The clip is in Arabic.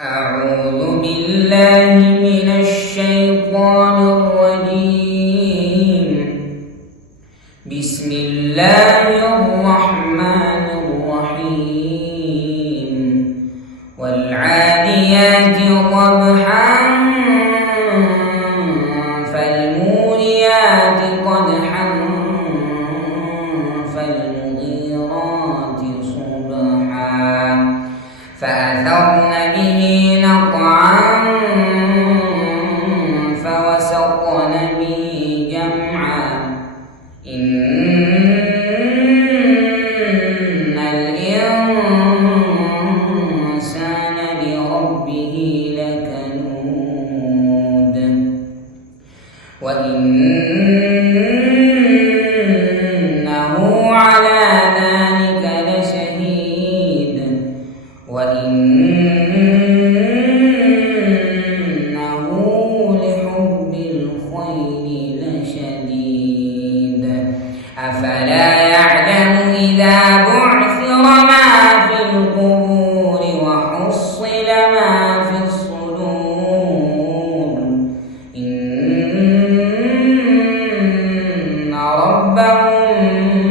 أعوذ بالله من الشيطان الرجيم. بسم الله الرحمن الرحيم. والعاديات ضبحا فالموريات قدحا فالمغيرات صبحا فأثرن به نقعا فوسطن به جمعا إن الإنسان لربه لكنود وإنه على ذلك لشهيد وإنه لحب الخير لشديد أفلا يعلم إذا بعثر ما في القبور وحصل ما في الصدور إن ربهم